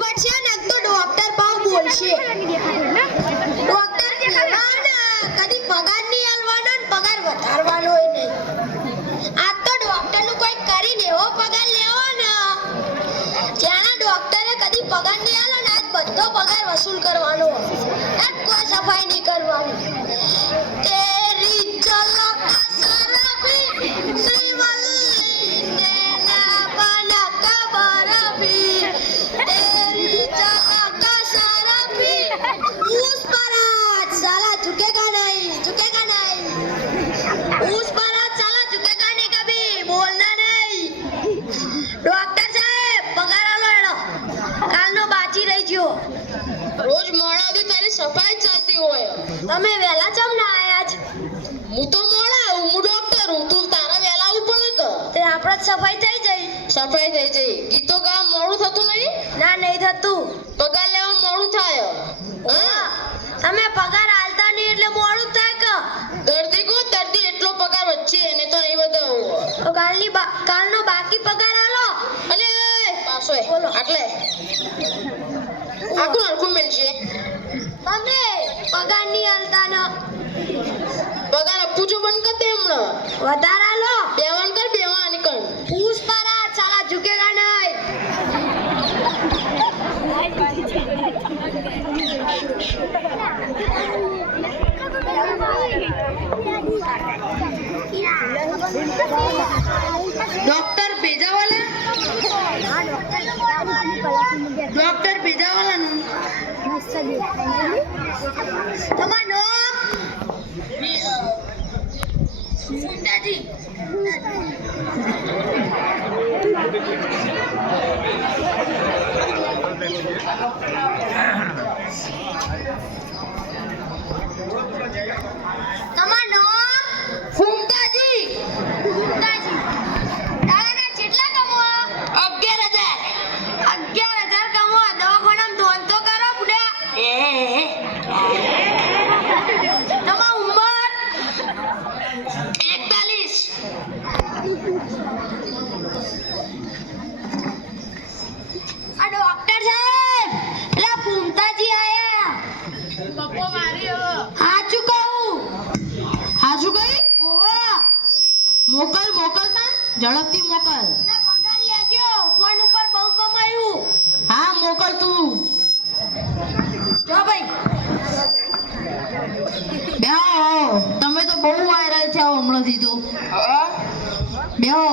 પડશે ને તો ડોક્ટર પાવ બોલશે. ડોક્ટર કહેવાના કદી પગાર નહીં આલવાનો ને પગાર વધારવાનો હોય નહીં. આ તો ડોક્ટર નું કોઈ કરીને એવો પગાર લેવો ને જ્યાં ડોક્ટરે કદી પગાર નહીં આલો ને આજ બધો પગાર વસૂલ કરવાનો. આજ કોઈ સફાઈ નહીં કરવાની. તેરી ઝલક સરફી શ્રીવલ્લી ને ના બનક બરફી तेरी ज़लक सरफी उस पर आज साला झुकेगा नहीं उस पर आज साला झुकेगा नहीं कभी बोलना नहीं. डॉक्टर साहेब पगार आलो एडो कालनो बाची રહી ગયો. રોજ મોડા સુધી તારી સફાઈ ચાલતી હોય. તમે વેલા ચમ ના આયા આજ? હું તો મોડા હું ડોક્ટર હું તું તારા વેલા આવું પડે કે તે આપણા સફાઈ થઈ જઈ. સફાઈ થઈ જઈ. ગીતો ગા મોડું થતું નહીં? ના નહીં થતું. પગાર લેવા મોડું થાય. હા તમે પગાર આલતા નહીં એટલે મોડું થાય કે દર્દી એટલો પગાર વચ્ચે એને તો નહીં બતાવો. તો કાલનો બાકી પગાર આલો. અને પાછો બોલો. આટલે આખું મળશે. તમે પગાર નહીં આલતા ને પગાર આપું છું બંધ કર દે હમણાં. વધારા લો. બેવાન કર બેવાન કર. પૂછ પરા સાલા ઝુકેગા નહીં. ડોક્ટર ભેજાવાલા ડોક્ટર ભેજાવાલા નું તમારું નામ? સુંદાજી. તમારું નામ? ફૂમતાજી. ફૂમતાજી. દાડાના કેટલા કમો? 11,000. 11,000 કમો. દવાખાનામાં ધોન તો કરો બુડા. તમારી ઉંમર? 41. આ ડોક્ટર સાહેબ પેલા ફૂમતાજી આયા. પપ્પો મારી હવે હાચું કહું? હાજુ ગઈ ઓવા મોકલ તા ઝડપથી મોકલ. ના પગાર લેજો. ફોન ઉપર બહુ કમાયું. હા મોકલ તું. જો ભાઈ બેહો તમે તો બહુ વાયરલ થયા હમણાંથી તો. બેહો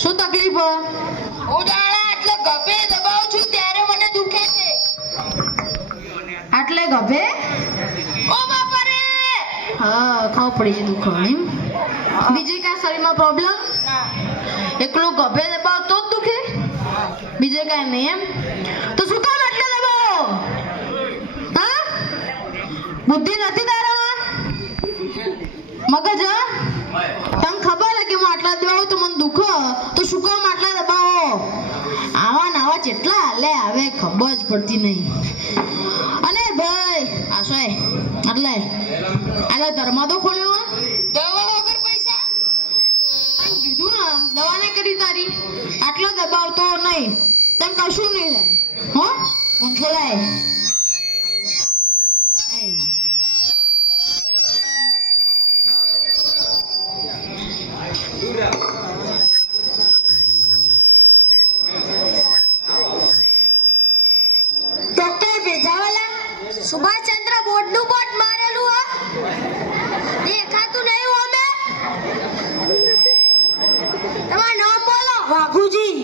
શું તકલીફ હો? હું દાડા આટલે ગભે દબાવું છું ત્યારે મને દુખે છે. આટલે ગભે? ઓ બાપા રે! હા ખબર પડી છે દુખવાની. બીજી કાંઈ શરીરમાં પ્રોબ્લેમ? એકલું ગભે દબાવ તો જ દુખે? બીજે કાંઈ નહીં એમ? તો શું કામ આટલે દબાવો? હા બુદ્ધિ નથી તારામાં? મગજ હા? તને ખબર હે કે હું આટલા દબાવું તો મને દુખે તો શું કામ આટલા દબાવો? આવા જેટલા હાલે આવે ખબર જ પડતી નહીં. અને ભાઈ આશોય એટલે આ ધર્મા તો ખોલ્યો દવા વગર પૈસા કીધું ને દવા ને કરી તારી. આટલો દબાવતો નહીં તને કશું નહીં થાય. હો પંખો લાય. ડોક્ટર ભેજાવાલા સુભાષચંદ્ર બોર્ડનું બોર્ડ મારેલું હો. દેખાતું નહીં અમે. તમારું નામ બોલો. વાઘુજી.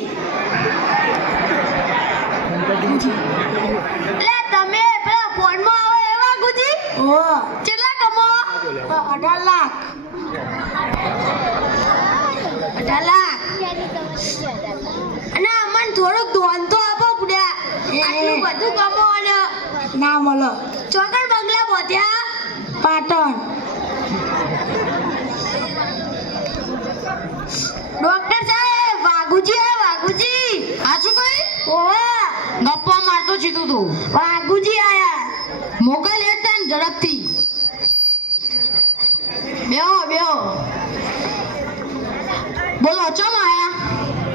એટલે તમે પેલા ફોનમાં આવો એ વાઘુજી? ઓ કેટલા કમો? 18 લાખ. 18 લાખ. અને અમને થોડુંક ધોન તો આપો બુડા. આટલું બધું કમો અને ના મળો. ચોકડ બંગલા બોધ્યા પાટણ. ડોક્ટર સાહેબ વાઘુજી હે વાઘુજી. હાચું કઈ? ઓહો ગપ્પા મારતો જીતું તું. વાઘુજી આયા. મોકલ હેડ તને ઝડપથી. બેહો બોલો ચમ આયા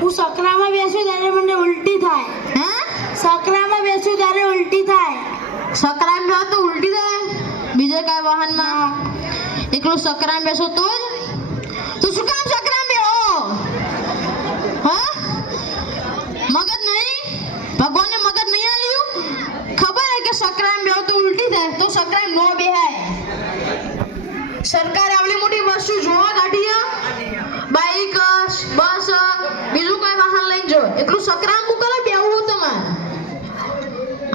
હું સકરામાં બેસું ત્યારે મને ઉલટી થાય. હે સકરામાં બેસું ત્યારે ઉલટી થાય. સકરામ બેહો તો ઉલટી થાય બીજે કઈ વાહનમાં એકલું સકરામ બેસો તો જ તું શું કામ સકરામ બેહો હા મગજ નહીં ભગવાને મગજ નહીં આલ્યું ખબર હે કે સકરામ બેહો તો ઉલટી થાય તો સકરામ નો બેહાય સરકાર આવલી મોટી વસ્તુ જોવા કાઢી બાઈક બસ બીજું કોઈ વાહન લઈને જો એટલું સકરામ મુકલે બેહવું તમારે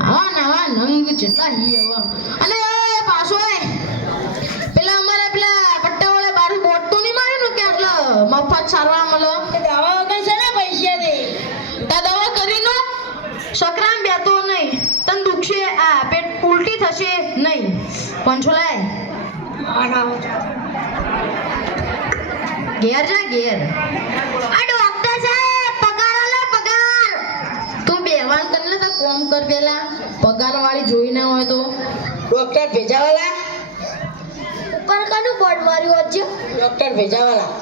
આવા નંગ જેટલા હી હવે અને એ પાછો એ પેલા અમારે પેલા પટ્ટાવાળા બારું બોટ તો નહીં માર્યું ને કે આટલા મફત સારવાર મળે દવા વગર છે ને પૈસા દે. તા દવા કરી નો સકરામ બેતો નહીં તને દુખશે આ પેટ ઉલટી થશે નહીં પંચો લાય ઘેર જા ઘેર આ ડોક્ટર સાહેબ પગાર આલો પગાર. તું બેવાન કરને તો કોમ કર પેલા પગાર વાળી જોઈ ના હોય તો ડોક્ટર ભેજાવાલા ઉપર કનું બોર્ડ માર્યું છે? ડોક્ટર ભેજાવાલા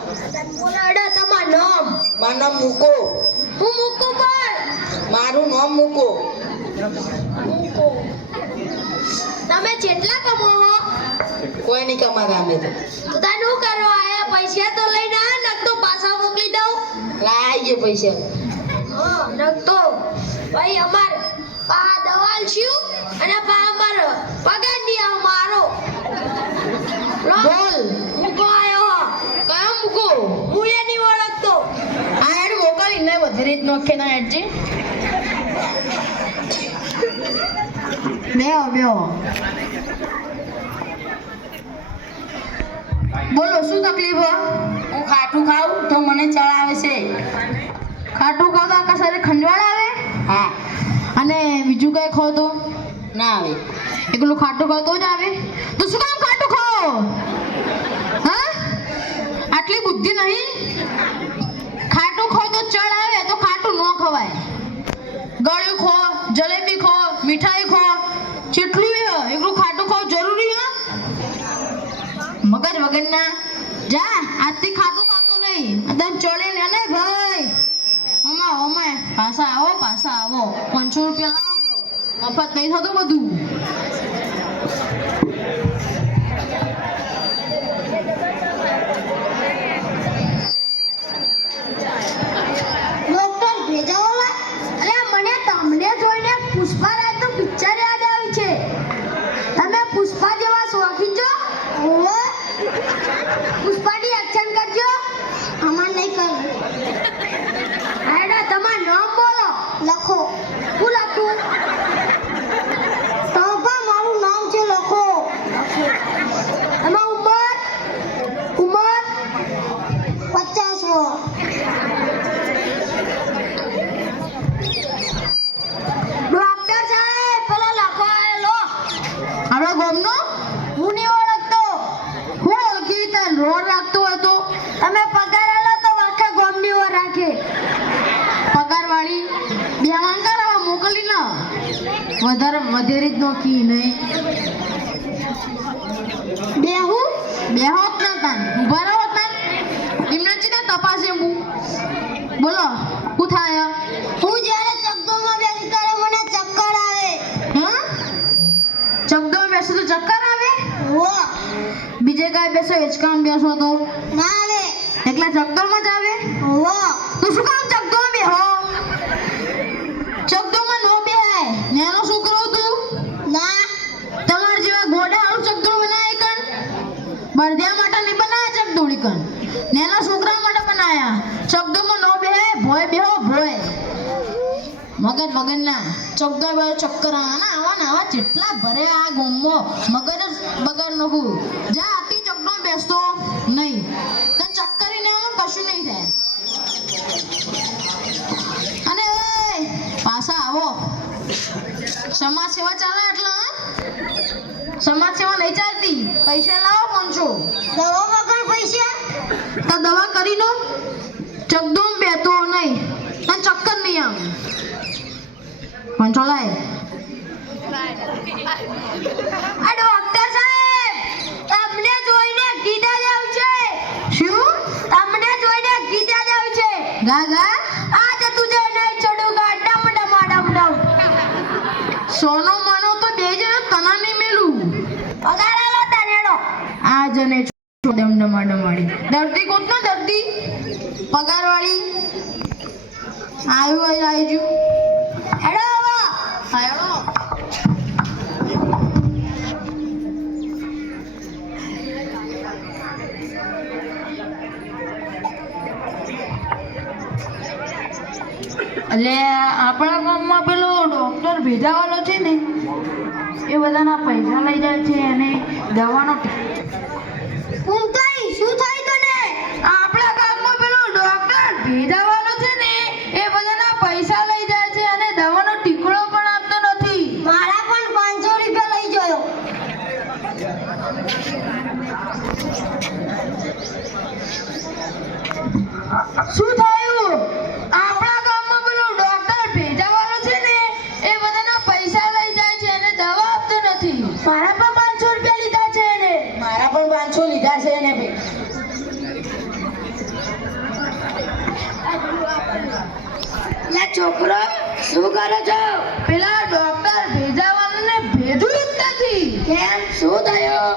બોલાડો તમાર નામ. મારું નામ મૂકો હું મૂકું પણ મારું નામ મૂકો મૂકો. તમે જેટલા કમો હો કોઈ નહીં કમાતા અમે તો તને હું કરવા આયા? પૈસા તો લઈને આ નકતો પાછા મોકલી દઉં. લાઈ ગયે પૈસા હા નકતો ભાઈ અમાર પા દવાલ છું અને પા અમાર પગાર ની આવ મારો બોલ મૂકો આયો હો. કયો મૂકો હું એ નહીં ઓળખતો. આ હેડ મોકલી ને બધી રીત નોખે ના હેડજી બેહો બોલો શું તકલીફ હે હું ખાટું ખાઉં તો મને ચડાવે છે ખાટું ખાવ તો આખા શરીર ખંજવાળ આવે હા અને બીજું કઈ ખાવ તો ના આવે એકલું ખાટું ખાવ તો જ આવે તો શું કામ ખાટું ખાઓ હા આટલી બુદ્ધિ નહીં ખાટું ખાવ તો ચડ આવે તો ખાટું ન ખવાય ગળ્યું ખો જલેબી ખો મીઠાઈ ખો જેટલું એકલું ખાટું ખાવ જરૂરી હે મગજ વગરના જા આજથી ખાટું ખાતું નહીં તને ચડે ને ને ભાઈ ઓમાં પાછા આવો 500 રૂપિયા લાવો મફત નહીં થતું બધું ડોક્ટર ભેજાવાલા અરે મને તમને જોઈને પુષ્પારાજનું પિક્ચર યાદ આવ્યું છે. તમે પુષ્પા જેવા શોખીન છો? ઓહો પુષ્પાની એક્શન કરજો. અમાર નહીં કર. આયડા તમાર નામ બોલો. લખો. હું લખું? તો પણ મારું નામ છે લખો. એમાં ઉંમર 50 વર્ષ. ડોક્ટર સાહેબ પેલો લખો આયેલો. આપણા ગામનો હું નહીં ઓળખતો. હું ઓળખી તને રોડ રાખતો હોય તો તમે પગાર આલો તો આખા ગામની ઓર રાખે. પગાર વાળી બેવાન કરાવવા મોકલી ના વધેરી જ નોખી નહીં બેહું બેહોત ના તાન ઉભા રહો તાન એમને ચીના તપાસે હું બોલો શું થાય હું જ્યારે ચકડોળમાં બેસી ત્યારે મને ચક્કર આવે. હા ચકડો બેસો તો ચક્કર આવે ઓ બીજે કાંઈ બેસો હિંચકામ બેસો તો ના આવે. એકલા ચકડોળમાં જ આવે ઓ તો શું કામ ચકડોળમાં બેહો ચકડોળમાં નો બેહાય નાનો છોકરો તું ના તમાર જેવા ગોડા આવું ચકડોળ બનાય કણ બળદિયા માટે નહીં બનાયા ચકડોળી કણ નાના છોકરા માટે બનાયા ચકડોળમાં નો બેહે ભોય બેહો ભોય મગજ વગરના ચકડો બે ચક્કર આવા જેટલા ભરે આ ગોમો મગજ જ બગાડ નખું જા આતી ચકડો બેસતો નહીં તને ચક્કરીને કશું નહીં થાય અને ઓય પાછા આવો સમાજ સેવા ચાલે એટલે સમાજ સેવા નહીં ચાલતી પૈસા લાવો 500 દવા વગર પૈસા. તો દવા કરી લો ચકડોમ બેતો નહીં અને ચક્કર નહીં આમ 500 લાય આ ડોક્ટર સાહેબ તમને જોઈને કીધા જેવું જને દમડમાડી દર્દી કોણ ના દર્દી પગારવાળી આવી જો હેડો હવે. હાયો એટલે આપણા ગામમાં પેલો ડોક્ટર ભેજાવાળો છે ને એ બધાના પૈસા લઈ જાય છે અને દવાનો હું થઈ શું થયું તને? આપણા ગામમાં પેલો ડોક્ટર ભેજાવાળો છે ને એ બધાના પૈસા લઈ જાય છે અને દવાનો ટીકડો પણ આપતો નથી. મારા પણ 500 રૂપિયા લઈ ગયો. શું થયું? આપણા ગામમાં પેલો ડોક્ટર ભેજાવાળો છે ને એ બધાના પૈસા લઈ જાય છે અને દવા આપતો નથી. મારા પણ 500 રૂપિયા લીધા છે એને. મારા પણ 500 લીધા છે એને ભાઈ. લે છોકરો શું કરો છો? પેલા ડોક્ટર ભેજાવાળાને ભેજું જ નથી. કેમ શું થયું?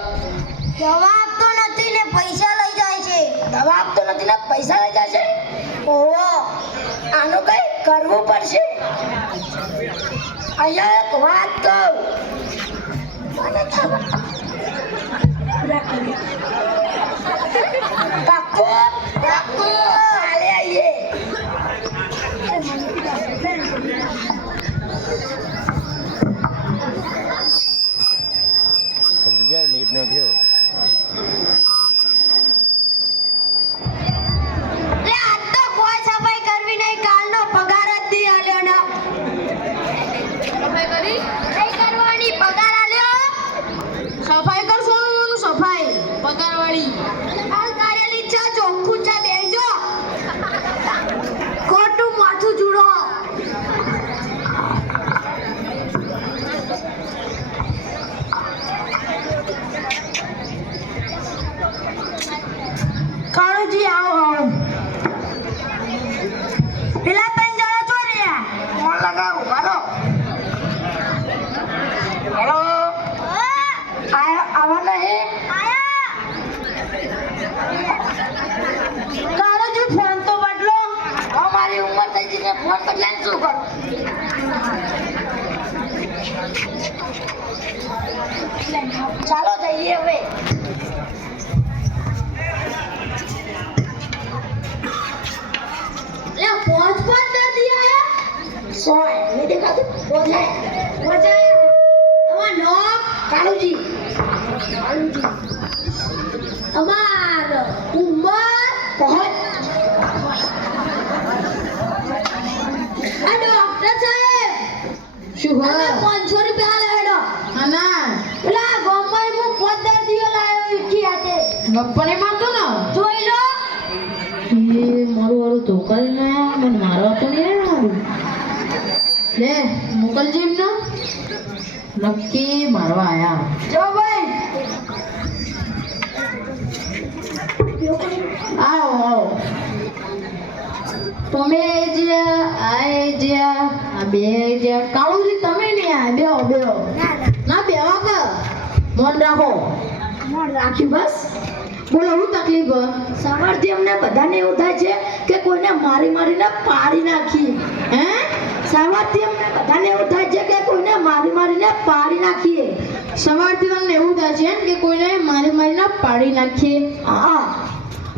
દવા આપતો નથી ને પૈસા લઈ જાય છે. દવા આપતો નથી ને પૈસા લઈ જાય છે. ઓહો, આનું કઈ કરવું પડશે. અહીંયા એક વાત કહું. પાક્કું? પાક્કું. હાલે આવીએ. 11 મિનિટનો થયો. લે આજ તો કોઈ સફાઈ કરવી નહીં. કાલનો પગાર જ નહીં આલ્યો ને. સફાઈ કરી? નહીં કરવાની, પગાર આલ્યો. સફાઈ કરશો સફાઈ પગારવાળી. કાલ કરેલી છે ચોખ્ખું છે બેસજો. ખોટું માથું જુડો. કાળુજી આવો. પેલા 3 જણા છો રહ્યા. ફોન લગાવો મારો. હેલો આવવાના હે? કાળુજી ફોન તો બદલો. હવે મારી ઉંમર થઈ ગઈ છે, ફોન બદલાઈને શું કરું? ચાલો જઈએ હવે. લે પહોંચ દર્દી આયા. સોય નહીં દેખાતું? પહોંચાય. તમાર નામ? કાળુજી. તમાર ઉંમર? પહોંચ. આ ડોક્ટર સાહેબ શું તમે હોય? 500 રૂપિયા લેડો. ના પેલા ગામમાં હું 5 દર્દીઓ લાવ્યો ઈઠી હાથે. ગપ્પા નહીં મારતો ને. જોઈ લો. એ મારું વાળું ધોકારી ના મને મારવા તો નહીં આવ્યું. લે મોકલજે એમને. નક્કી મારવા આયા. જો ભાઈ. આવો આવો. તમે જે આ જે આ બે જે કાળુજી તમે નહીં આ બેહો બેહો. ના ના ના બેહો કે મન રાખો. મોડ રાખી બસ. બોલો હું તકલીફ હે? સવારથી અમને બધાને એવું થાય છે કે કોઈને મારી મારીને પાડી નાખી. હે સવારથી અમને બધાને એવું થાય છે કે કોઈને મારી મારીને પાડી નાખીએ. સવારથી તમને એવું થાય છે એમ કે કોઈને મારી મારીને પાડી નાખીએ. હા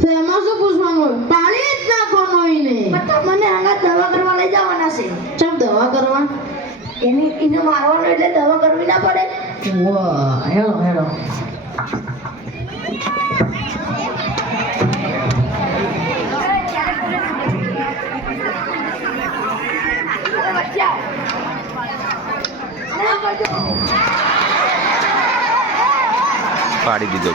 તો એમાં શું પૂછવાનું હોય? પાડી જ નાખવાનો હોય ને. બધા મને આના દવા કરવા લઈ જવાના છે. ચમ દવા કરવા? એને મારવાનો એટલે દવા કરવી ના પડે. વાહ હેલો હેલો. પાડી દીધો.